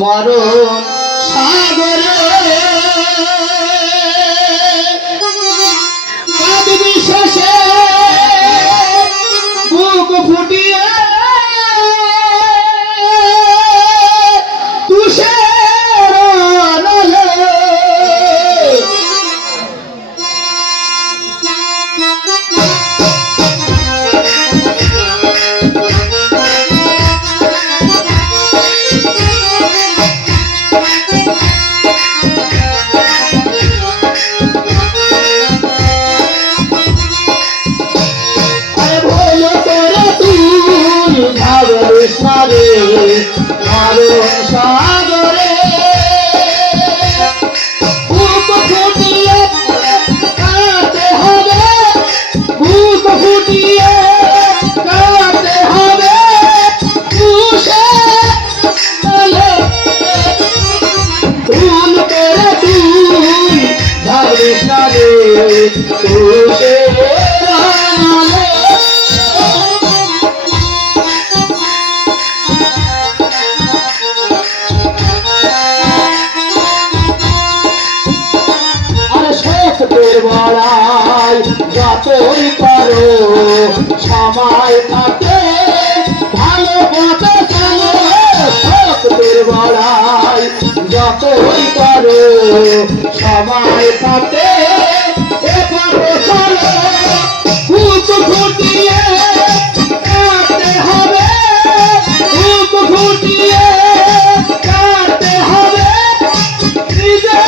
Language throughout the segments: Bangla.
মরণ সাগরে বিশ্বাসে বুক ফুটিয়ে মরণ সাগরে বুক ফুটিয়ে কাঁদতে হবে, বুক ফুটিয়ে কাঁদতে হবে, তুষে ভুল করে তুই ভাবিস না রে, তুষে বড়াই যতই করো সময় থাকে ভালো পথে চলো, শক্তির বড়াই যতই করো সময় থাকে এবারে চলো, বুক ফুটিয়ে কাঁদতে হবে, বুক ফুটিয়ে কাঁদতে হবে, নিজে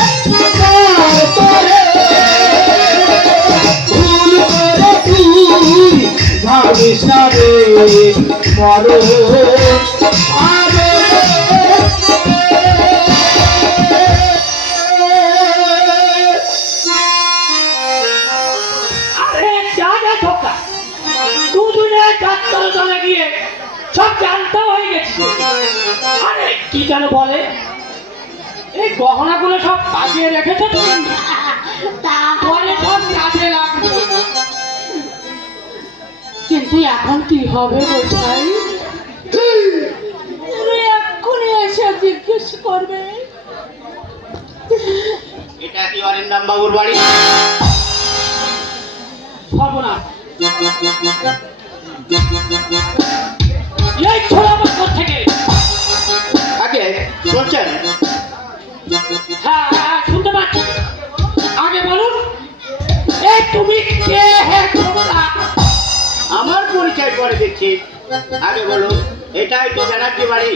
ভাবিস না রে মরণ সব জানতে হয়ে গেছে। আরে কি যেন বলে, এই গহনাগুলো সব সাজিয়ে রেখেছো তুমি, তারপরে সব কাজে লাগবে। কিন্তু এখন কি হবে বোঝাই? তুমি এক্ষুনি এসে জিজ্ঞেস করবে এটা কি অরিন্দম বাবুর বাড়ি? সর্বনাশ, এই ছোড়া বছর থেকে আগে শুনছেন? হ্যাঁ শুনতে পাচ্ছি। আগে বলুন, এই তুমি কে? আমার পরিচয় পরে দেখছি, আগে বলুন এটাই তো ব্যানার্জি বাড়ি।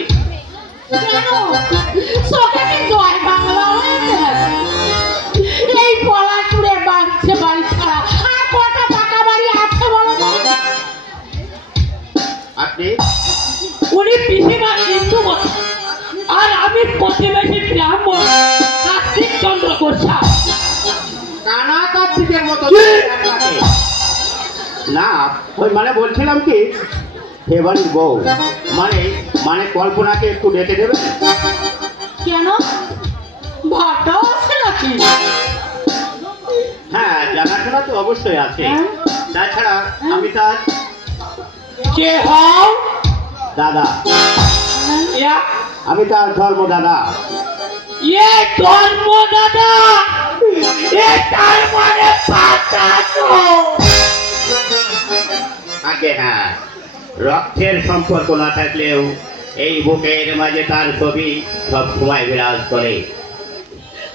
এই পলাশুরে বাড়ছে বাড়ি ছাড়া আর কটা পাকা বাড়ি আছে বলো? আপনি? উনি পিসিমা হিন্দু বটে, আর আমি প্রতিবেশী ব্রাহ্মণ কার্তিক চন্দ্র গোসা। কানা কার্তিকের মতো না, ওই মানে বলছিলাম কি এবারের বউ মানে মানে কল্পনাকে একটু ডেকে দেবে। কেন, ভাটা আছে নাকি? হ্যাঁ, জানাশোনা তো অবশ্যই আছে, তাছাড়া আমি তার কে হও? দাদা, আমি তার ধর্ম দাদা। এ ধর্ম দাদা, এ তার মানে আগে হ্যাঁ, রক্তের সম্পর্ক না থাকলেও এই বুকের মাঝে তার ছবি সব সময় বিরাজ করে।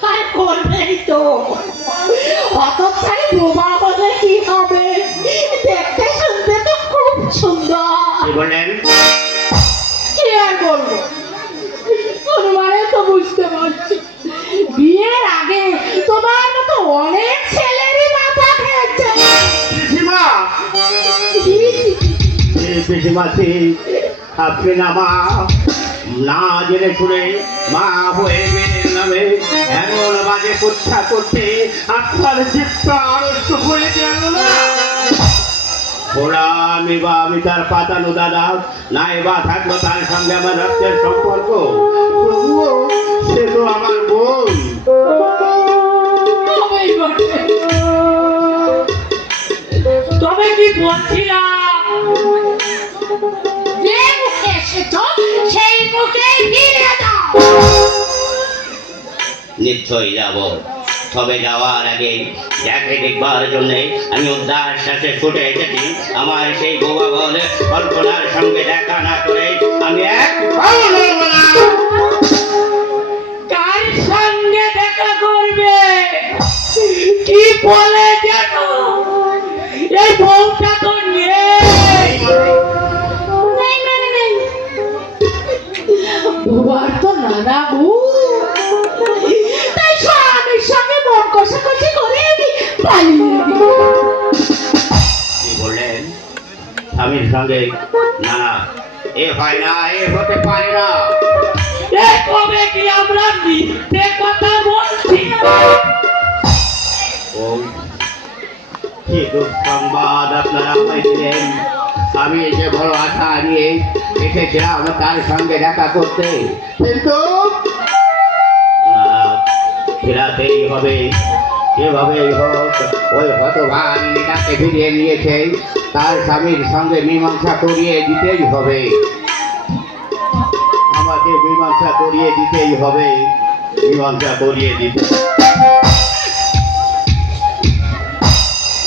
আর করবেই তো, হতচ্ছাড়ি বোমা হলে কি হবে? দেখতে শুনতে তো খুব সুন্দর। কি বললেন? কি আর বলবো, অনুমানে তো বুঝতে পারছি বিয়ের আগে তোমার মতো অনেক ছেলেরই মাথা খেয়েছে। পিসিমা, পিসিমা আপনি না মা, না জেনে শুনে মা হয়ে মেয়ের নামে এমন বাজে কুচ্ছা করতে আপনার চিত্তা আড়ষ্ট হয়ে গেল না। ওরা আমি তার পাতানো দাদা, নাই বা থাকলো তার সঙ্গে আমার রক্তের সম্পর্ক, তবুও সে তো আমার বোন। তবে কি বলছিলাম, যে মুখে এসেছ সেই মুখ ওকে নিয়ে যাও। নিশ্চয়ই যাব, তবে যাওয়ার আগে যাকে দেখবার জন্য আমি উদ্ধার সাথে ছুটে এসেছি, আমার সেই বোবা বল কল্পনার সঙ্গে দেখা না করে আমি এক পাও নড়ব না। কার সঙ্গে দেখা করবে কি বলে জানো? এই বউটা তো নেই। নেই মানে নেই। বউয়ার তো নানা বউ। তাই স্বামীর সঙ্গে মন কষাকষি করে পালিয়ে দিল। কি বললেন? স্বামীর সঙ্গে? না না, এ হয় না, এ হতে পারে না। এ কবে কি আমরা মিথ্যে কথা বলছি? ও কি দুঃসংবাদ আপনারা পাইছিলেন। আমি যে বড় আশা নিয়ে এসেছিলাম তার সঙ্গে দেখা করতে, কিন্তু না, ফেরাতেই হবে, যেভাবেই হোক ওই হতভাগিনীটাকে ফিরিয়ে নিয়েছে, তার স্বামীর সঙ্গে মীমাংসা করিয়ে দিতেই হবে। আমাকে মীমাংসা করিয়ে দিতেই হবে, মীমাংসা করিয়ে দিতে।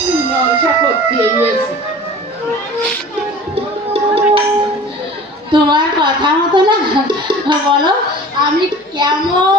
মীমাংসা করতে গিয়েছে। তোমার কথা মতো না বলো আমি কেমন